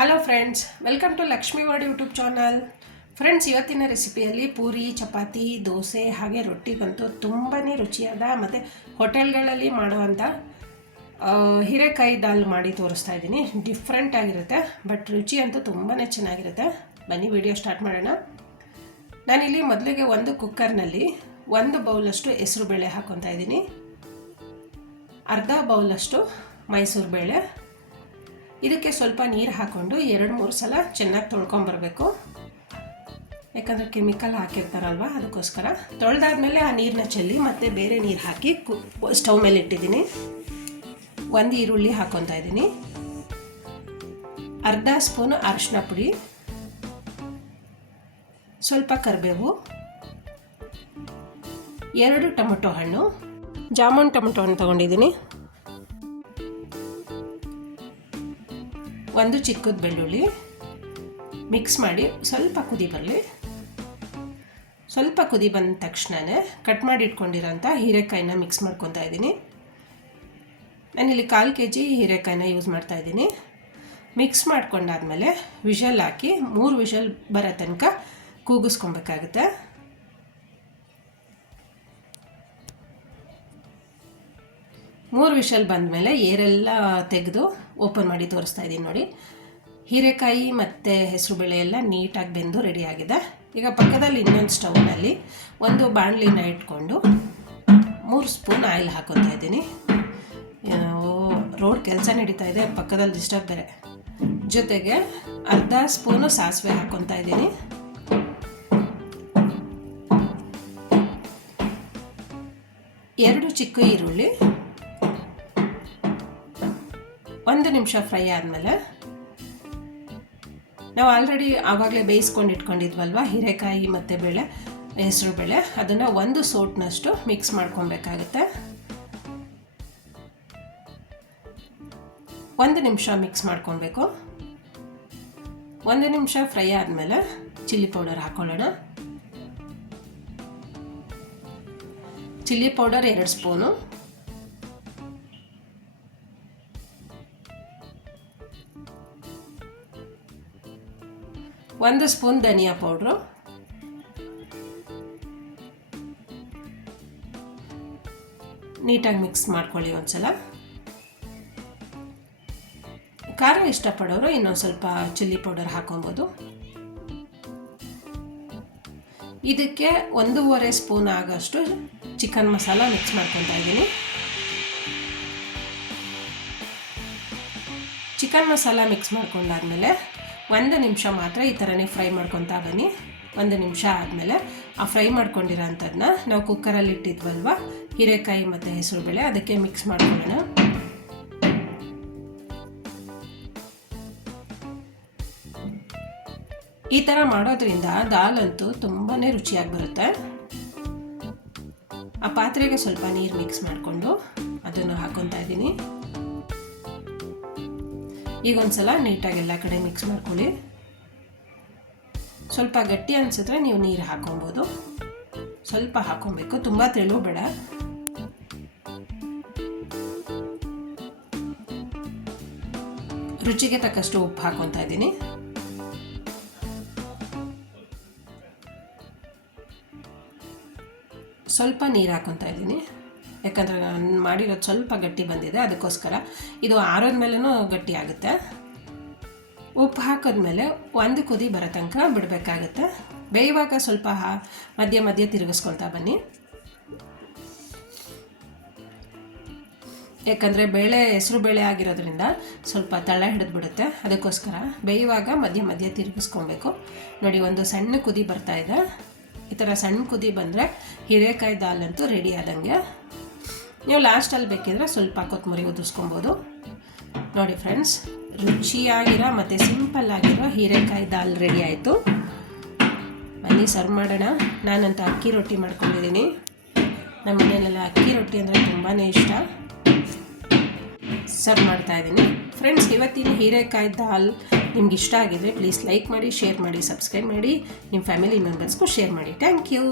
Hello friends, welcome to Lakshmi word YouTube channel. Friends, ಇವತ್ತಿನ ರೆಸಿಪಿಯಲ್ಲಿ ಪೂರಿ, ಚಪಾತಿ, ದೋಸೆ ಹಾಗೆ ರೊಟ್ಟಿಗಂತೂ ತುಂಬಾ ರುಚಿಯಾದ ಮತ್ತು ಹೋಟೆಲ್ಗಳಲ್ಲಿ ಮಾಡುವಂಥ ಹೀರೆಕಾಯಿ ದಾಲ್ ಮಾಡಿ ತೋರಿಸ್ತಾ ಇದ್ದೀನಿ. ಡಿಫ್ರೆಂಟ್ ಆಗಿರುತ್ತೆ, ಬಟ್ ರುಚಿ ಅಂತೂ ತುಂಬಾ ಚೆನ್ನಾಗಿರುತ್ತೆ. ಬನ್ನಿ ವಿಡಿಯೋ ಸ್ಟಾರ್ಟ್ ಮಾಡೋಣ. ನಾನಿಲ್ಲಿ ಮೊದಲಿಗೆ ಒಂದು ಕುಕ್ಕರ್ನಲ್ಲಿ 1 ಬೌಲಷ್ಟು ಹೆಸರು ಬೇಳೆ ಹಾಕ್ಕೊತಾ ಇದ್ದೀನಿ. ಅರ್ಧ ಬೌಲಷ್ಟು ಮೈಸೂರು ಬೇಳೆ. ಇದಕ್ಕೆ ಸ್ವಲ್ಪ ನೀರು ಹಾಕ್ಕೊಂಡು 2-3 ಸಲ ಚೆನ್ನಾಗಿ ತೊಳ್ಕೊಂಬರ್ಬೇಕು. ಯಾಕಂದರೆ ಕೆಮಿಕಲ್ ಹಾಕಿರ್ತಾರಲ್ವ, ಅದಕ್ಕೋಸ್ಕರ. ತೊಳೆದಾದ್ಮೇಲೆ ಆ ನೀರನ್ನ ಚೆಲ್ಲಿ ಮತ್ತೆ ಬೇರೆ ನೀರು ಹಾಕಿ ಸ್ಟವ್ ಮೇಲೆ ಇಟ್ಟಿದ್ದೀನಿ. 1 ಈರುಳ್ಳಿ ಹಾಕ್ಕೊತಾ ಇದ್ದೀನಿ. ಅರ್ಧ ಸ್ಪೂನ್ ಅರಿಶಿನ ಪುಡಿ, ಸ್ವಲ್ಪ ಕರಿಬೇವು, 2 ಟೊಮೆಟೊ ಹಣ್ಣು, ಜಾಮೂನ್ ಟೊಮೆಟೊ ಹಣ್ಣು ತೊಗೊಂಡಿದ್ದೀನಿ, 1 ಚಿಕ್ಕದ ಬೆಳ್ಳುಳ್ಳಿ. ಮಿಕ್ಸ್ ಮಾಡಿ ಸ್ವಲ್ಪ ಕುದಿ ಬರಲಿ. ಸ್ವಲ್ಪ ಕುದಿ ಬಂದ ತಕ್ಷಣವೇ ಕಟ್ ಮಾಡಿ ಇಟ್ಕೊಂಡಿರೋಂಥ ಹೀರೆಕಾಯಿನ ಮಿಕ್ಸ್ ಮಾಡ್ಕೊತಾ ಇದ್ದೀನಿ. ನಾನಿಲ್ಲಿ 1/4 kg ಹೀರೆಕಾಯಿನ ಯೂಸ್ ಮಾಡ್ತಾ ಇದ್ದೀನಿ. ಮಿಕ್ಸ್ ಮಾಡ್ಕೊಂಡಾದ್ಮೇಲೆ ವಿಷಲ್ ಹಾಕಿ 3 ವಿಷಲ್ ಬರೋ ತನಕ ಕೂಗಿಸ್ಕೊಬೇಕಾಗುತ್ತೆ. ಮೂರು ವಿಷಲ್ ಬಂದಮೇಲೆ ಏರೆಲ್ಲ ತೆಗೆದು ಓಪನ್ ಮಾಡಿ ತೋರಿಸ್ತಾ ಇದ್ದೀನಿ ನೋಡಿ. ಹೀರೆಕಾಯಿ ಮತ್ತು ಹೆಸರುಬೇಳೆ ಎಲ್ಲ ನೀಟಾಗಿ ಬೆಂದು ರೆಡಿಯಾಗಿದೆ. ಈಗ ಪಕ್ಕದಲ್ಲಿ ಇನ್ನೊಂದು ಸ್ಟವ್ನಲ್ಲಿ ಒಂದು ಬಾಣಲಿನ ಇಟ್ಕೊಂಡು 3 ಸ್ಪೂನ್ ಆಯಿಲ್ ಹಾಕ್ಕೊತಾ ಇದ್ದೀನಿ. ರೋಡ್ ಕೆಲಸ ನಡೀತಾ ಇದೆ, ಪಕ್ಕದಲ್ಲಿ ಡಿಸ್ಟರ್ಬ್ ಬೇರೆ. ಜೊತೆಗೆ ಅರ್ಧ ಸ್ಪೂನು ಸಾಸಿವೆ ಹಾಕ್ಕೊತಾ ಇದ್ದೀನಿ. ಎರಡು ಚಿಕ್ಕ ಈರುಳ್ಳಿ. 1 ನಿಮಿಷ ಫ್ರೈ ಆದಮೇಲೆ ನಾವು ಆಲ್ರೆಡಿ ಆವಾಗಲೇ ಬೇಯಿಸ್ಕೊಂಡು ಇಟ್ಕೊಂಡಿದ್ವಲ್ವ ಹೀರೆಕಾಯಿ ಮತ್ತು ಬೇಳೆ, ಹೆಸರು ಬೇಳೆ, ಅದನ್ನು 1 ಸೋಟ್ನಷ್ಟು ಮಿಕ್ಸ್ ಮಾಡ್ಕೊಬೇಕಾಗುತ್ತೆ. 1 ನಿಮಿಷ ಮಿಕ್ಸ್ ಮಾಡ್ಕೊಬೇಕು. 1 ನಿಮಿಷ ಫ್ರೈ ಆದಮೇಲೆ ಚಿಲ್ಲಿ ಪೌಡರ್ ಹಾಕ್ಕೊಳ್ಳೋಣ. ಚಿಲ್ಲಿ ಪೌಡರ್ 2 ಸ್ಪೂನು, 1 ಸ್ಪೂನ್ ಧನಿಯಾ ಪೌಡ್ರು, ನೀಟಾಗಿ ಮಿಕ್ಸ್ ಮಾಡ್ಕೊಳ್ಳಿ ಒಂದ್ಸಲ. ಖಾರ ಇಷ್ಟಪಡೋರು ಇನ್ನೊಂದು ಸ್ವಲ್ಪ ಚಿಲ್ಲಿ ಪೌಡರ್ ಹಾಕೊಬೋದು. ಇದಕ್ಕೆ 1.5 ಸ್ಪೂನ್ ಆಗೋಷ್ಟು ಚಿಕನ್ ಮಸಾಲ ಮಿಕ್ಸ್ ಮಾಡ್ಕೊತಾ ಇದ್ದೀನಿ. ಚಿಕನ್ ಮಸಾಲ ಮಿಕ್ಸ್ ಮಾಡ್ಕೊಂಡಾದ್ಮೇಲೆ 1 ನಿಮಿಷ ಮಾತ್ರ ಈ ಥರನೇ ಫ್ರೈ ಮಾಡ್ಕೊತಾ ಬನ್ನಿ. 1 ನಿಮಿಷ ಆದಮೇಲೆ ಆ ಫ್ರೈ ಮಾಡ್ಕೊಂಡಿರೋ ಅಂಥದ್ದನ್ನ ನಾವು ಕುಕ್ಕರಲ್ಲಿ ಇಟ್ಟಿದ್ವಲ್ವ ಹೀರೆಕಾಯಿ ಮತ್ತು ಹೆಸರು ಬೇಳೆ, ಅದಕ್ಕೆ ಮಿಕ್ಸ್ ಮಾಡ್ಕೊಳ್ಳೋಣ. ಈ ಥರ ಮಾಡೋದ್ರಿಂದ ದಾಲ್ ಅಂತೂ ತುಂಬಾ ರುಚಿಯಾಗಿ ಬರುತ್ತೆ. ಆ ಪಾತ್ರೆಗೆ ಸ್ವಲ್ಪ ನೀರು ಮಿಕ್ಸ್ ಮಾಡಿಕೊಂಡು ಅದನ್ನು ಹಾಕ್ಕೊತಾ ಇದ್ದೀನಿ. ಈಗ ಒಂದ್ಸಲ ನೀಟಾಗಿ ಎಲ್ಲ ಕಡೆ ಮಿಕ್ಸ್ ಮಾಡ್ಕೊಳ್ಳಿ. ಸ್ವಲ್ಪ ಗಟ್ಟಿ ಅನಿಸಿದ್ರೆ ನೀವು ನೀರು ಹಾಕೊಬೋದು. ಸ್ವಲ್ಪ ಹಾಕೊಬೇಕು, ತುಂಬ ತೆಳು ಬೇಡ. ರುಚಿಗೆ ತಕ್ಕಷ್ಟು ಉಪ್ಪು ಹಾಕೊತಾ ಇದ್ದೀನಿ. ಸ್ವಲ್ಪ ನೀರು ಹಾಕೊತಾ ಇದ್ದೀನಿ, ಯಾಕಂದರೆ ನಾನು ಮಾಡಿರೋದು ಸ್ವಲ್ಪ ಗಟ್ಟಿ ಬಂದಿದೆ, ಅದಕ್ಕೋಸ್ಕರ. ಇದು ಆರೋದ್ಮೇಲೂ ಗಟ್ಟಿ ಆಗುತ್ತೆ. ಉಪ್ಪು ಹಾಕಿದ್ಮೇಲೆ 1 ಕುದಿ ಬರೋ ತನಕ ಬಿಡಬೇಕಾಗುತ್ತೆ. ಬೇಯುವಾಗ ಸ್ವಲ್ಪ ಮಧ್ಯ ಮಧ್ಯ ತಿರುಗಿಸ್ಕೊತಾ ಬನ್ನಿ, ಯಾಕಂದರೆ ಬೇಳೆ ಹೆಸರು ಬೇಳೆ ಆಗಿರೋದ್ರಿಂದ ಸ್ವಲ್ಪ ತಳ ಹಿಡಿದ್ಬಿಡುತ್ತೆ. ಅದಕ್ಕೋಸ್ಕರ ಬೇಯುವಾಗ ಮಧ್ಯ ಮಧ್ಯ ತಿರುಗಿಸ್ಕೊಬೇಕು. ನೋಡಿ, ಒಂದು ಸಣ್ಣ ಕುದಿ ಬರ್ತಾ ಇದೆ. ಈ ಥರ ಸಣ್ಣ ಕುದಿ ಬಂದರೆ ಹೀರೆಕಾಯಿ ದಾಲ್ ಅಂತೂ ರೆಡಿ ಆದಂಗೆ. ನೀವು ಲಾಸ್ಟಲ್ಲಿ ಬೇಕಿದ್ರೆ ಸ್ವಲ್ಪ ಕೊತ್ತಂಬರಿ ಉದುರಿಸ್ಕೊಬೋದು. ನೋಡಿ ಫ್ರೆಂಡ್ಸ್, ರುಚಿಯಾಗಿರೋ ಮತ್ತು ಸಿಂಪಲ್ ಆಗಿರೋ ಹೀರೆಕಾಯಿ ದಾಲ್ ರೆಡಿ ಆಯಿತು. ಬನ್ನಿ ಸರ್ವ್ ಮಾಡೋಣ. ನಾನಂತೂ ಅಕ್ಕಿ ರೊಟ್ಟಿ ಮಾಡ್ಕೊಂಡಿದ್ದೀನಿ. ನಮ್ಮ ಮನೆಯಲ್ಲೆಲ್ಲ ಅಕ್ಕಿ ರೊಟ್ಟಿ ಅಂದರೆ ತುಂಬಾ ಇಷ್ಟ. ಸರ್ವ್ ಮಾಡ್ತಾಯಿದ್ದೀನಿ. ಫ್ರೆಂಡ್ಸ್, ಇವತ್ತಿನ ಹೀರೆಕಾಯಿ ದಾಲ್ ನಿಮ್ಗೆ ಇಷ್ಟ ಆಗಿದ್ರೆ ಪ್ಲೀಸ್ ಲೈಕ್ ಮಾಡಿ, ಶೇರ್ ಮಾಡಿ, ಸಬ್ಸ್ಕ್ರೈಬ್ ಮಾಡಿ, ನಿಮ್ಮ ಫ್ಯಾಮಿಲಿ ಮೆಂಬರ್ಸ್ಗೂ ಶೇರ್ ಮಾಡಿ. Thank you.